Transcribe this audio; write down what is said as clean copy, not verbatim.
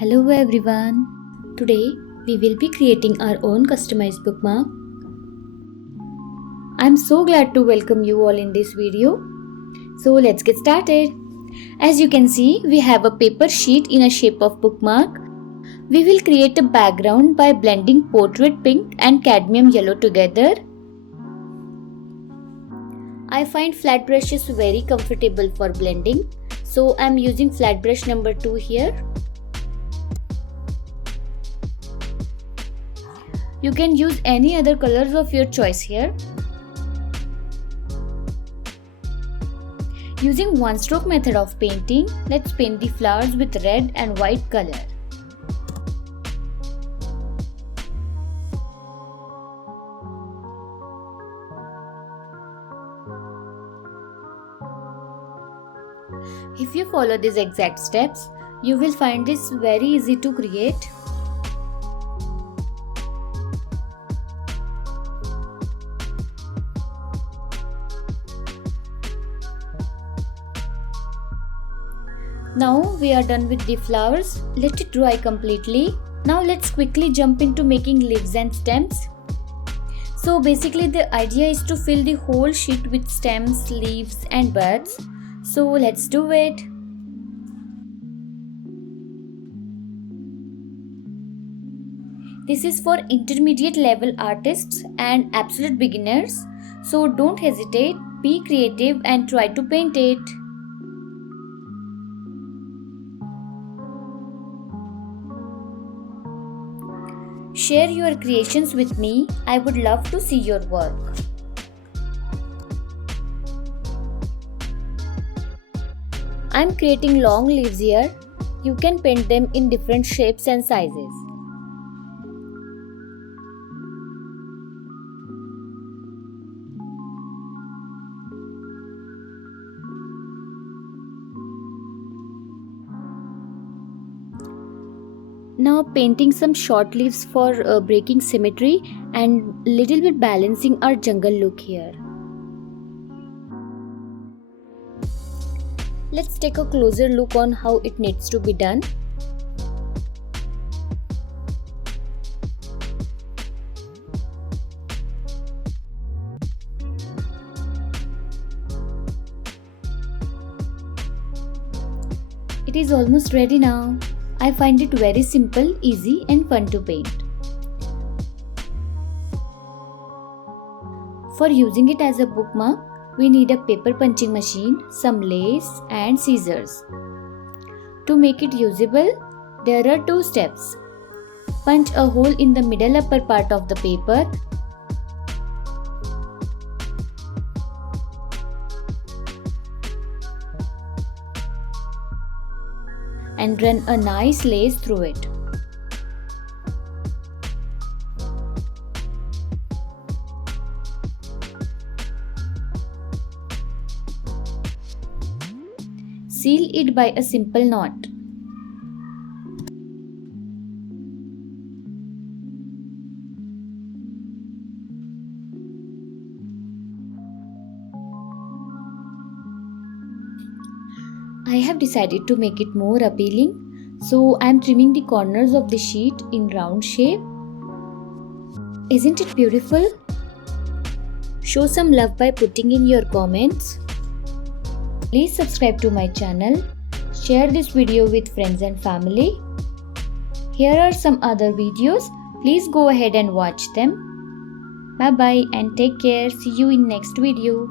Hello everyone. Today we will be creating our own customized bookmark. I'm so glad to welcome you all in this video. So let's get started. As you can see, we have a paper sheet in a shape of bookmark. We will create a background by blending portrait pink and cadmium yellow together. I find flat brushes very comfortable for blending, so I'm using flat brush number 2 here. You can use any other colors of your choice here. Using one stroke method of painting, let's paint the flowers with red and white color. If you follow these exact steps, you will find this very easy to create. Now we are done with the flowers. Let it dry completely. Now let's quickly jump into making leaves and stems. So basically the idea is to fill the whole sheet with stems, leaves and buds. So let's do it. This is for intermediate level artists and absolute beginners. So don't hesitate, be creative and try to paint it. Share your creations with me. I would love to see your work. I'm creating long leaves here. You can paint them in different shapes and sizes. Now painting some short leaves for breaking symmetry and little bit balancing our jungle look here. Let's take a closer look on how it needs to be done. It is almost ready now. I find it very simple, easy and fun to paint. For using it as a bookmark, we need a paper punching machine, some lace and scissors. To make it usable, there are 2 steps. Punch a hole in the middle upper part of the paper. And run a nice lace through it. Seal it by a simple knot. I have decided to make it more appealing, so I am trimming the corners of the sheet in round shape. Isn't it beautiful? Show some love by putting in your comments. Please subscribe to my channel. Share this video with friends and family. Here are some other videos. Please go ahead and watch them. Bye bye and take care. See you in next video.